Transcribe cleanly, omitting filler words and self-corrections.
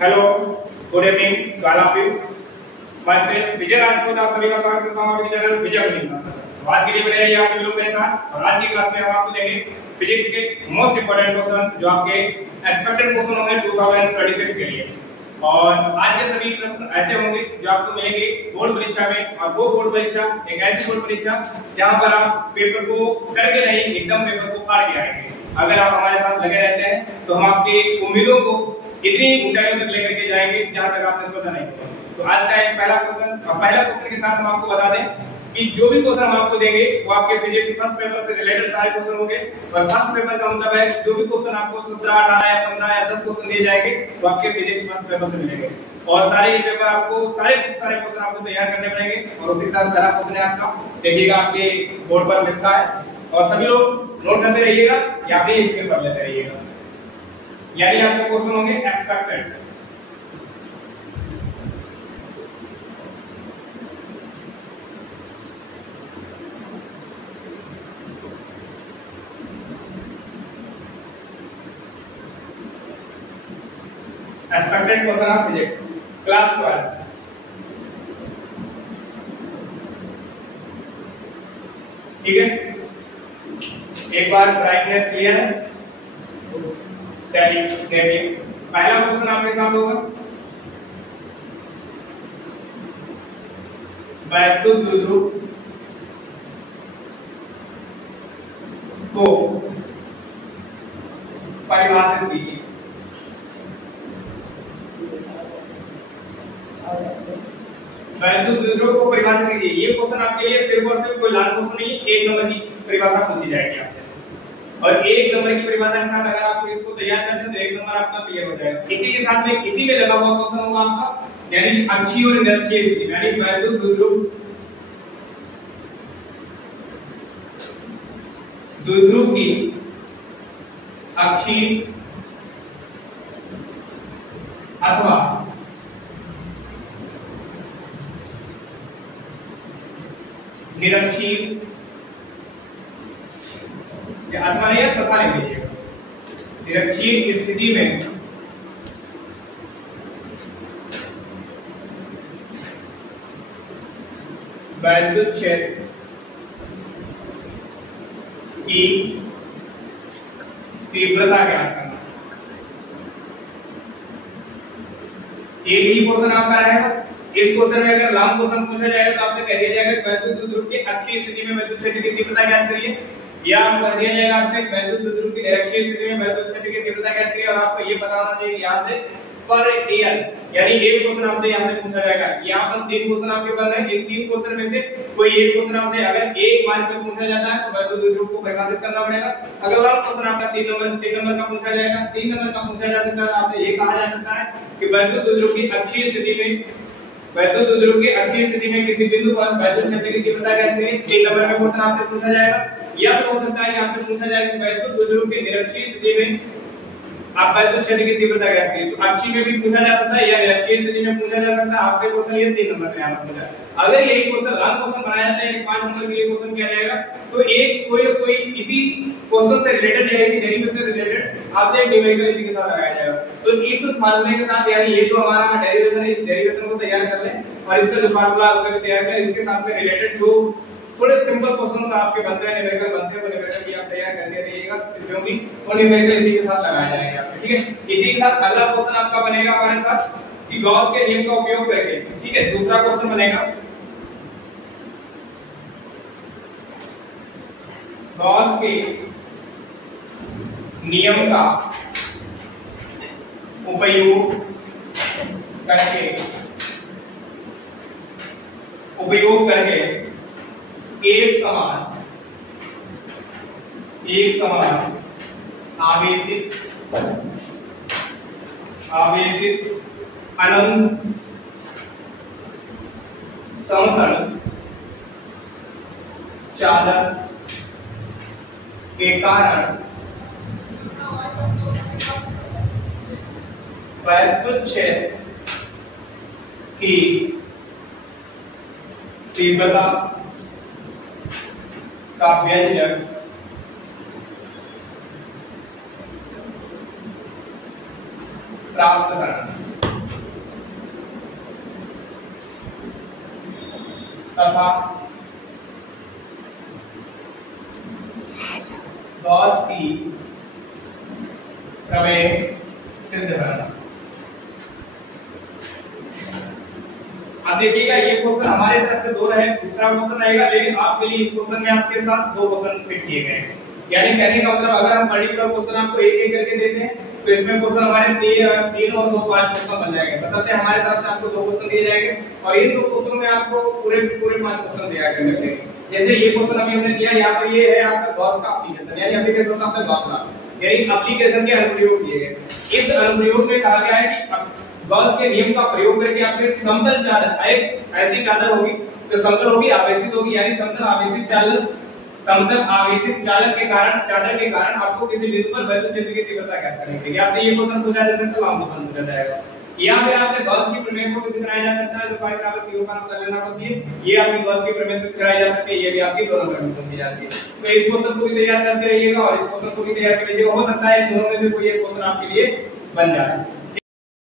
Hello, good evening, गाना पे मैं से विजय राजपूत आप सभी का स्वागत करता हूं आपके चैनल विजय मीडिया में। आज के लिए बने रहिए आप सभी लोग मेरे साथ और आज की क्लास में हम आपको देंगे फिजिक्स के मोस्ट इंपोर्टेंट क्वेश्चन जो आपके एक्सपेक्टेड क्वेश्चन होंगे 2026 के लिए। और आज के सभी प्रश्न ऐसे होंगे जो आपको मिलेंगे बोर्ड परीक्षा में, और वो बोर्ड परीक्षा एक ऐसी बोर्ड परीक्षा जहां पर आप पेपर को करके नहीं एकदम पेपर को फाड़ के आएंगे। अगर आप हमारे साथ लगे रहते हैं तो हम आपकी उम्मीदों को इतनी ऊंचाइयों तक लेकर के जाएंगे जहां तक आपने सोचा नहीं होगा। तो आज का एक पहला क्वेश्चन के साथ हम आपको बता दें कि जो भी क्वेश्चन हम आपको देंगे वो आपके फिजिक्स फर्स्ट पेपर से रिलेटेड सारे क्वेश्चन होंगे। और फर्स्ट पेपर का मतलब है जो भी क्वेश्चन आपको 17, 18 या 15 या 10 क्वेश्चन दिए जाएंगे वो आपके फिजिक्स फर्स्ट पेपर से मिलेंगे। और सारे पेपर आपको सारे क्वेश्चन आपको तैयार करने पड़ेंगे। और उसी के साथ पहला क्वेश्चन है आपका, देखिएगा आपके बोर्ड पर लिखा है और सभी लोग नोट करते रहिएगा या फिर स्क्रीनशॉट लेते रहिएगा। यानी आपके क्वेश्चन होंगे expected. Expected question of physics class 12। ठीक है, एक बार ब्राइटनेस क्लियर है। चलिए देखिए पहला क्वेश्चन आपके साथ होगा, वैद्युत द्विध्रुव को परिभाषित कीजिए। वैद्युत द्विध्रुव को परिभाषित कीजिए। ये क्वेश्चन आपके लिए सिर्फ और सिर्फ कोई लाल क्वेश्चन नहीं, एक नंबर की परिभाषा पूछी जाएगी आपसे। और एक नंबर की परिभाषा के साथ अगर आप इसको तैयार करते हैं तो एक नंबर आपका क्लियर हो जाएगा। इसी के साथ में इसी में लगा हुआ क्वेश्चन होगा आपका, यानी अक्षीय और निरक्षीय स्थिति, यानी वैद्युत द्विध्रुव की अक्षीय अथवा निरक्षीय अथवा नहीं तथा लिख लीजिएगा, निरक्षीय स्थिति में वैद्युत क्षेत्र की तीव्रता ज्ञात करना। एक ही क्वेश्चन आपका रहेगा। इस क्वेश्चन में अगर लॉन्ग क्वेश्चन पूछा जाएगा तो आपसे कह दिया जाएगा वैद्युत द्विध्रुव की अक्षीय स्थिति में वैद्युत क्षेत्र की तीव्रता ज्ञात करिए, या आपको कह दिया जाएगा आपसे वैद्युत द्विध्रुव की निरक्षीय स्थिति में वैद्युत क्षेत्र की तीव्रता ज्ञात करिए। और आपको ये पता होना चाहिए यहाँ से पर एयर, यानी एक क्वेश्चन आपसे यहाँ से पूछा जाएगा। यहाँ पर 3 क्वेश्चन आपके बन रहे हैं, इन 3 क्वेश्चन में से कोई एक क्वेश्चन आपसे अगर एक मार्क में पूछा जाता है तो वैद्युत द्विध्रुव को परिभाषित करना पड़ेगा। अगर लॉन्ग क्वेश्चन आपका 3 नंबर का पूछा जाएगा, 3 नंबर का पूछा जा सकता है, आपसे ये कहा जा सकता है कि वैद्युत द्विध्रुव की अक्षीय स्थिति में वैद्युत द्विध्रुव की अक्षीय स्थिति में किसी बिंदु पर वैद्युत क्षेत्र की तीव्रता ज्ञात करिए। 3 नंबर में क्वेश्चन आपसे पूछा जाएगा। यह भी हो सकता है कि आपसे पूछा जाए कि वैद्युत द्विध्रुव की निरक्षीय स्थिति में आप वैद्युत क्षेत्र की तीव्रता ज्ञात करिए। तो अक्षीय में भी पूछा जा सकता है या निरक्षीय स्थिति में पूछा जा सकता है। आपसे क्वेश्चन ये 3 नंबर में आना पूछा है। अगर यही क्वेश्चन लॉन्ग क्वेश्चन बनाया जाता है कि 5 नंबर के लिए क्वेश्चन किया जाएगा तो एक कोई ना कोई इसी क्वेश्चन से रिलेटेड या इसी डेरिवेशन से रिलेटेड आपसे एक न्यूमेरिकल इसी के साथ लगाया जाएगा। तो इस फार्मूले के साथ, यानी ये जो हमारा डेरिवेशन है, इस डेरिवेशन को तैयार कर लें और इसका जो फार्मूला आपको तैयार करें, इसके साथ में रिलेटेड जो थोड़े सिंपल क्वेश्चन आपके बनते हैं, न्यूमेरिकल बनते हैं, वो न्यूमेरिकल भी आप तैयार करके रहिएगा क्योंकि वो न्यूमेरिकल इसी के साथ लगाया जाएगा। ठीक है, इसी के साथ अगला क्वेश्चन आपका बनेगा हमारे साथ कि गॉस के नियम का उपयोग करके। ठीक है, दूसरा क्वेश्चन बनेगा गॉस के नियम का उपयोग करके एक समान आवेशित अनंत समतल चादर के कारण वैद्युत क्षेत्र की तीव्रता का व्यंजक प्राप्त करना। तथा गॉस की प्रमेय सिद्ध करना। अब देखिएगा ये क्वेश्चन हमारे तरफ से दो रहे, दूसरा क्वेश्चन आएगा, लेकिन आपके लिए इस क्वेश्चन में आपके साथ दो क्वेश्चन फिट किए गए हैं। यानी कहने का मतलब अगर हम पर्टिकुलर क्वेश्चन आपको एक एक करके देते हैं तो इसमें क्वेश्चन हमारे 3 और 2 5 क्वेश्चन बन जाएंगे। बस हमारे तरफ से आपको 2 क्वेश्चन दिए जाएंगे और इन 2 क्वेश्चन में आपको पूरे 5 क्वेश्चन दिया जाएंगे। जैसे ये क्वेश्चन अभी हमने दिया, यहाँ पर ये है आपका गॉस का एप्लीकेशन, यानी एप्लीकेशन का आपका गॉस का, यानी एप्लीकेशन के अनुप्रयोग दिए गए। इस अनुप्रयोग में कहा गया है कि गॉस के नियम का प्रयोग करके आपके समतल चादर, एक ऐसी चादर होगी जो समतल होगी, आवेशित होगी, यानी समतल आवेशित चालक के कारण, चादर के कारण आपको किसी बिंदु पर वैद्युत क्षेत्र की तीव्रता ज्ञात करनी पड़ेगी। आपसे ये क्वेश्चन पूछा जा सकता है, लंब क्वेश्चन पूछा जाएगा। यहाँ पे आपसे गॉस की प्रमेय को सिद्ध कराया जा सकता है, जो फाई बराबर क्यू का अनुसरण होती है, ये आपकी गॉस की प्रमेय सिद्ध कराई जा सकती है, ये भी आपकी दोनों में पूछी जाती है। तो इस क्वेश्चन को भी तैयार करते रहिएगा और इस क्वेश्चन को भी तैयार कर लीजिएगा, हो सकता है इन दोनों में से कोई एक क्वेश्चन आपके लिए बन जाए।